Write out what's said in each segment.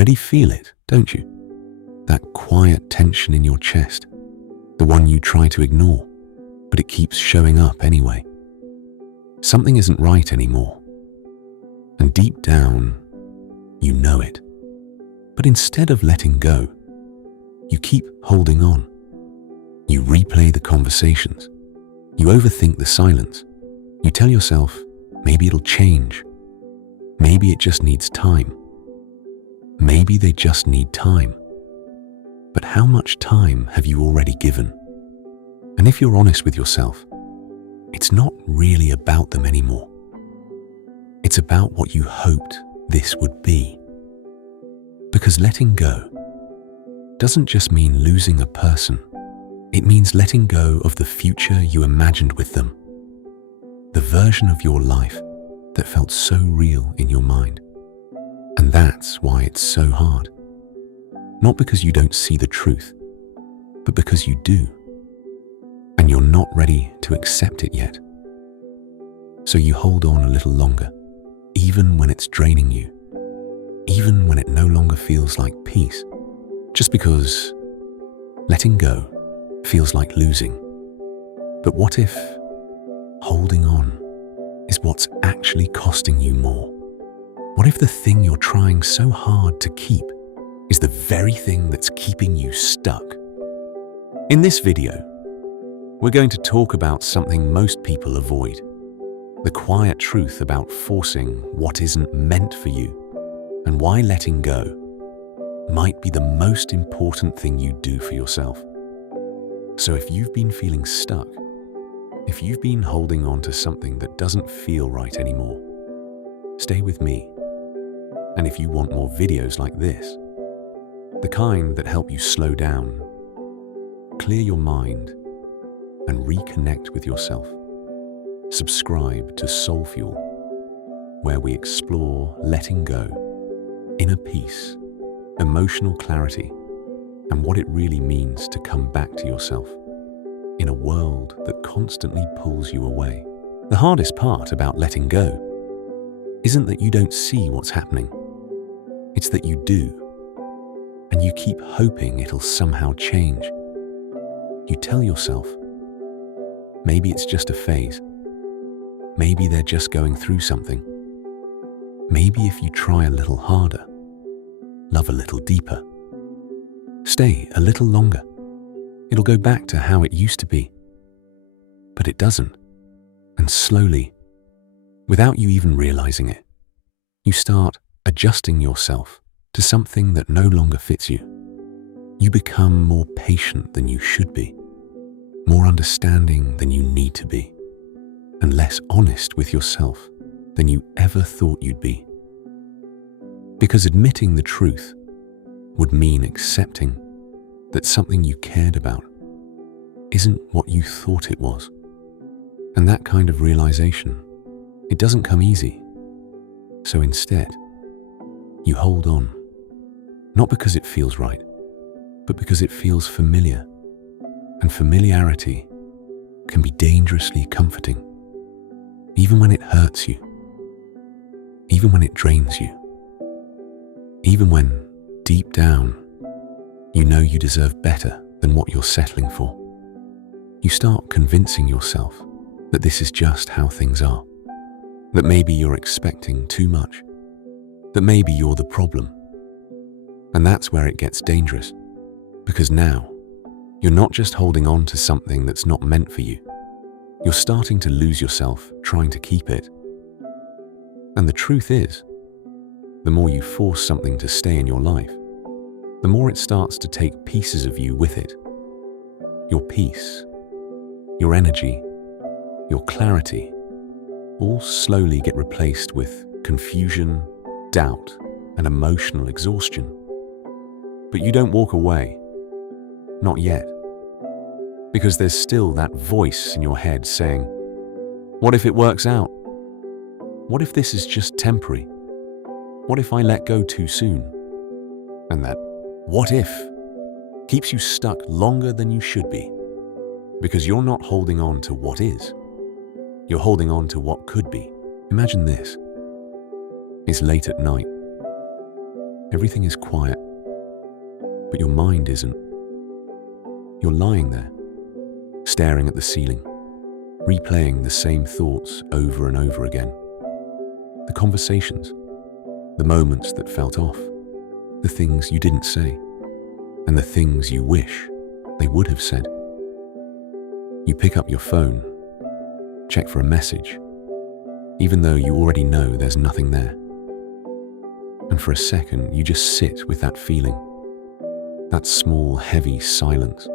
already feel it, don't you? That quiet tension in your chest, the one you try to ignore, but it keeps showing up anyway. Something isn't right anymore. And deep down, you know it. But instead of letting go, you keep holding on. You replay the conversations. You overthink the silence. You tell yourself, maybe it'll change. Maybe it just needs time. Maybe they just need time. But how much time have you already given? And if you're honest with yourself, it's not really about them anymore. It's about what you hoped this would be. Because letting go doesn't just mean losing a person. It means letting go of the future you imagined with them. The version of your life that felt so real in your mind. And that's why it's so hard. Not because you don't see the truth, but because you do. And you're not ready to accept it yet. So you hold on a little longer, even when it's draining you, even when it no longer feels like peace, just because letting go feels like losing. But what if holding on is what's actually costing you more? What if the thing you're trying so hard to keep is the very thing that's keeping you stuck? In this video, we're going to talk about something most people avoid. The quiet truth about forcing what isn't meant for you, and why letting go might be the most important thing you do for yourself. So if you've been feeling stuck, if you've been holding on to something that doesn't feel right anymore, stay with me. And if you want more videos like this, the kind that help you slow down, clear your mind, and reconnect with yourself, subscribe to Soul Fuel, where we explore letting go, inner peace, emotional clarity, and what it really means to come back to yourself in a world that constantly pulls you away. The hardest part about letting go isn't that you don't see what's happening. It's that you do, and you keep hoping it'll somehow change. You tell yourself, maybe it's just a phase. Maybe they're just going through something. Maybe if you try a little harder, love a little deeper, stay a little longer, it'll go back to how it used to be. But it doesn't. And slowly, without you even realizing it, you start adjusting yourself to something that no longer fits you. You become more patient than you should be, more understanding than you need to be, and less honest with yourself than you ever thought you'd be. Because admitting the truth would mean accepting that something you cared about isn't what you thought it was. And that kind of realization, it doesn't come easy. So instead, you hold on, not because it feels right, but because it feels familiar. And familiarity can be dangerously comforting, even when it hurts you, even when it drains you, even when, deep down, you know you deserve better than what you're settling for. You start convincing yourself that this is just how things are, that maybe you're expecting too much, that maybe you're the problem. And that's where it gets dangerous, because now you're not just holding on to something that's not meant for you. You're starting to lose yourself trying to keep it. And the truth is, the more you force something to stay in your life, the more it starts to take pieces of you with it. Your peace, your energy, your clarity, all slowly get replaced with confusion, doubt, and emotional exhaustion. But you don't walk away. Not yet. Because there's still that voice in your head saying, what if it works out? What if this is just temporary? What if I let go too soon? And that what if keeps you stuck longer than you should be, because you're not holding on to what is. You're holding on to what could be. Imagine this. It's late at night. Everything is quiet, but your mind isn't. You're lying there, staring at the ceiling, replaying the same thoughts over and over again. The conversations, the moments that felt off, the things you didn't say, and the things you wish they would have said. You pick up your phone, check for a message, even though you already know there's nothing there. And for a second, you just sit with that feeling, that small, heavy silence.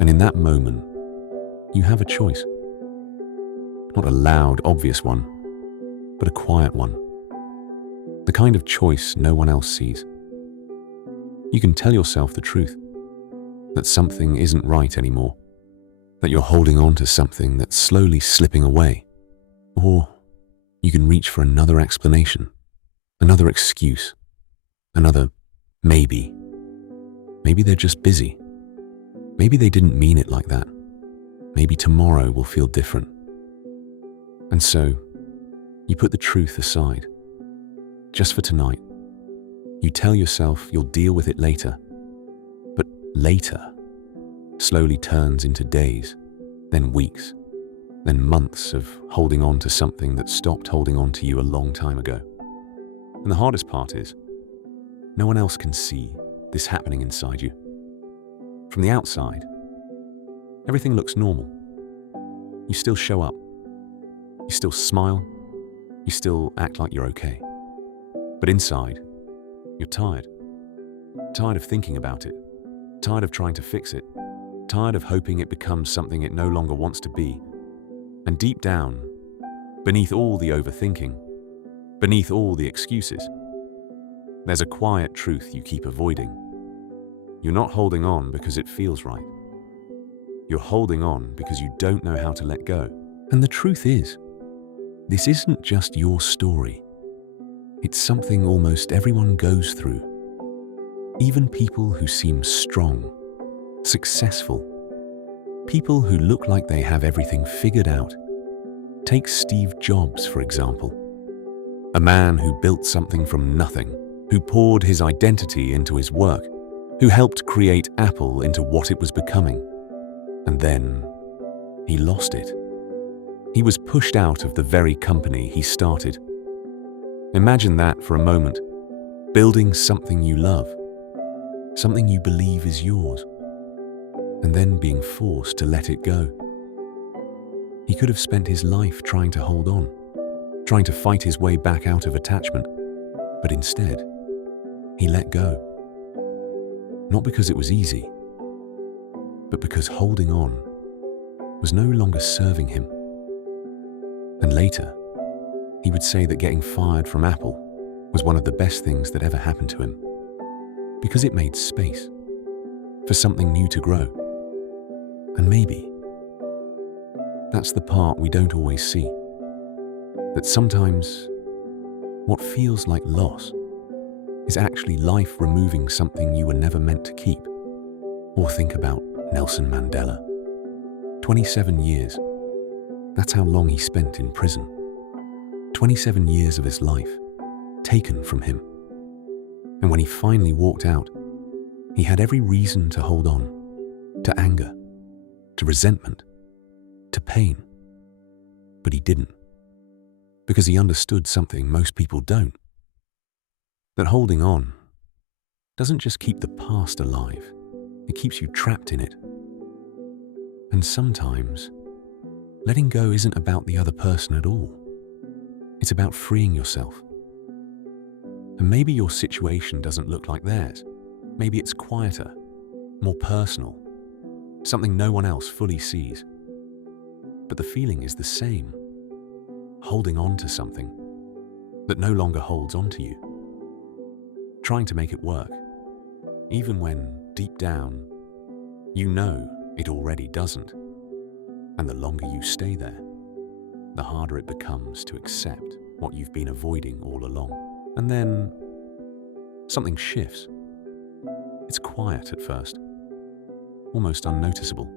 And in that moment, you have a choice. Not a loud, obvious one, but a quiet one. The kind of choice no one else sees. You can tell yourself the truth, that something isn't right anymore, that you're holding on to something that's slowly slipping away. Or you can reach for another explanation, another excuse, another maybe. Maybe they're just busy. Maybe they didn't mean it like that. Maybe tomorrow will feel different. And so, you put the truth aside. Just for tonight. You tell yourself you'll deal with it later. But later slowly turns into days, then weeks, then months of holding on to something that stopped holding on to you a long time ago. And the hardest part is, no one else can see this happening inside you. From the outside, everything looks normal. You still show up. You still smile. You still act like you're okay. But inside, you're tired. Tired of thinking about it. Tired of trying to fix it. Tired of hoping it becomes something it no longer wants to be. And deep down, beneath all the overthinking, beneath all the excuses, there's a quiet truth you keep avoiding. You're not holding on because it feels right. You're holding on because you don't know how to let go. And the truth is, this isn't just your story. It's something almost everyone goes through. Even people who seem strong, successful, people who look like they have everything figured out. Take Steve Jobs, for example. A man who built something from nothing, who poured his identity into his work, who helped create Apple into what it was becoming. And then he lost it. He was pushed out of the very company he started. Imagine that for a moment, building something you love, something you believe is yours, and then being forced to let it go. He could have spent his life trying to hold on, trying to fight his way back out of attachment, but instead, he let go. Not because it was easy, but because holding on was no longer serving him. And later, he would say that getting fired from Apple was one of the best things that ever happened to him, because it made space for something new to grow. And maybe that's the part we don't always see, that sometimes what feels like loss is actually life removing something you were never meant to keep. Or think about Nelson Mandela. 27 years. That's how long he spent in prison. 27 years of his life taken from him. And when he finally walked out, he had every reason to hold on, to anger, to resentment, to pain. But he didn't, because he understood something most people don't. That holding on doesn't just keep the past alive, it keeps you trapped in it. And sometimes, letting go isn't about the other person at all. It's about freeing yourself. And maybe your situation doesn't look like theirs. Maybe it's quieter, more personal, something no one else fully sees. But the feeling is the same. Holding on to something that no longer holds on to you. Trying to make it work, even when, deep down, you know it already doesn't. And the longer you stay there, the harder it becomes to accept what you've been avoiding all along. And then something shifts. It's quiet at first, almost unnoticeable.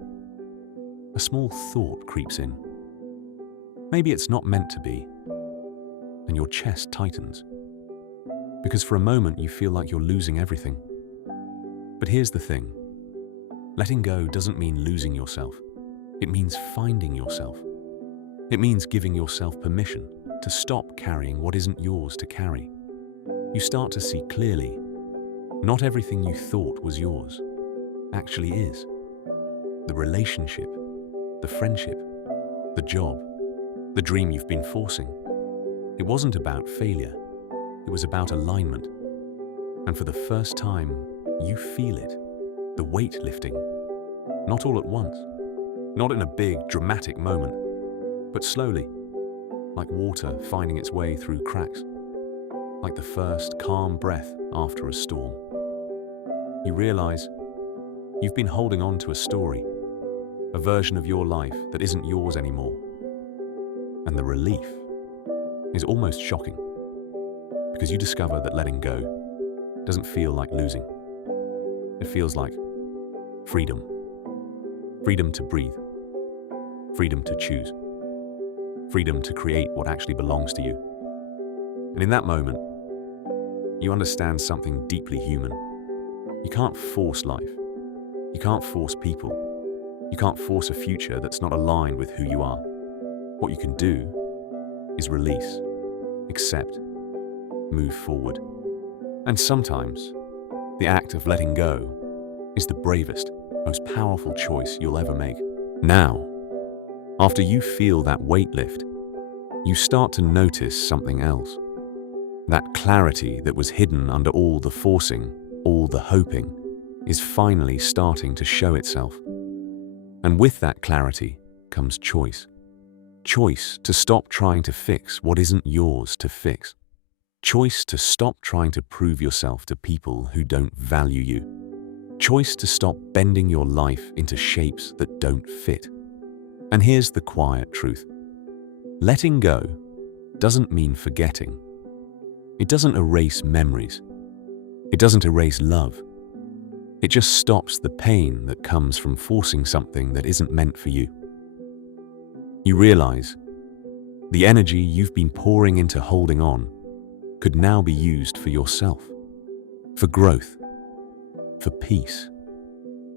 A small thought creeps in. Maybe it's not meant to be, and your chest tightens. Because for a moment you feel like you're losing everything. But here's the thing. Letting go doesn't mean losing yourself. It means finding yourself. It means giving yourself permission to stop carrying what isn't yours to carry. You start to see clearly, not everything you thought was yours actually is. The relationship, the friendship, the job, the dream you've been forcing. It wasn't about failure. It was about alignment. And for the first time, you feel it, the weight lifting. Not all at once, not in a big, dramatic moment, but slowly, like water finding its way through cracks, like the first calm breath after a storm. You realize you've been holding on to a story, a version of your life that isn't yours anymore. And the relief is almost shocking, because you discover that letting go doesn't feel like losing. It feels like freedom. Freedom to breathe. Freedom to choose. Freedom to create what actually belongs to you. And in that moment, you understand something deeply human. You can't force life. You can't force people. You can't force a future that's not aligned with who you are. What you can do is release, accept, move forward. And sometimes, the act of letting go is the bravest, most powerful choice you'll ever make. Now, after you feel that weight lift, you start to notice something else. That clarity that was hidden under all the forcing, all the hoping, is finally starting to show itself. And with that clarity comes choice. Choice to stop trying to fix what isn't yours to fix. Choice to stop trying to prove yourself to people who don't value you. Choice to stop bending your life into shapes that don't fit. And here's the quiet truth. Letting go doesn't mean forgetting. It doesn't erase memories. It doesn't erase love. It just stops the pain that comes from forcing something that isn't meant for you. You realize the energy you've been pouring into holding on could now be used for yourself, for growth, for peace,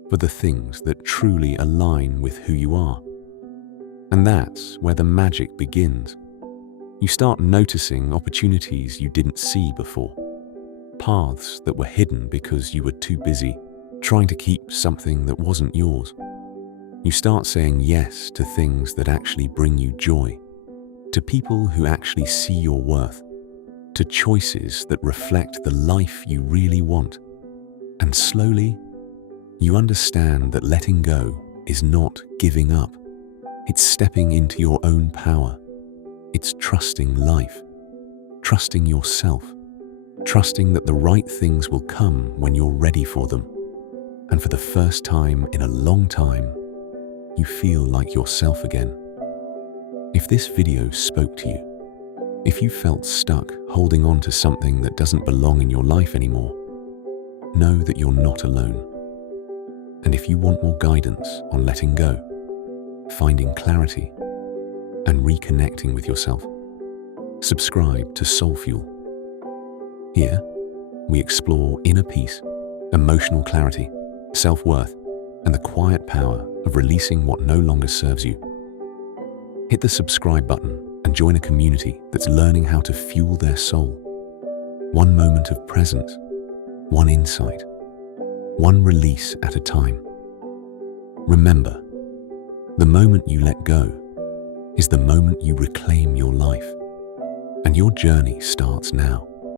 for the things that truly align with who you are. And that's where the magic begins. You start noticing opportunities you didn't see before, paths that were hidden because you were too busy trying to keep something that wasn't yours. You start saying yes to things that actually bring you joy, to people who actually see your worth, to choices that reflect the life you really want. And slowly, you understand that letting go is not giving up. It's stepping into your own power. It's trusting life, trusting yourself, trusting that the right things will come when you're ready for them. And for the first time in a long time, you feel like yourself again. If this video spoke to you, if you felt stuck holding on to something that doesn't belong in your life anymore, know that you're not alone. And if you want more guidance on letting go, finding clarity, and reconnecting with yourself, subscribe to Soul Fuel. Here, we explore inner peace, emotional clarity, self-worth, and the quiet power of releasing what no longer serves you. Hit the subscribe button and join a community that's learning how to fuel their soul. One moment of presence, one insight, one release at a time. Remember, the moment you let go is the moment you reclaim your life, and your journey starts now.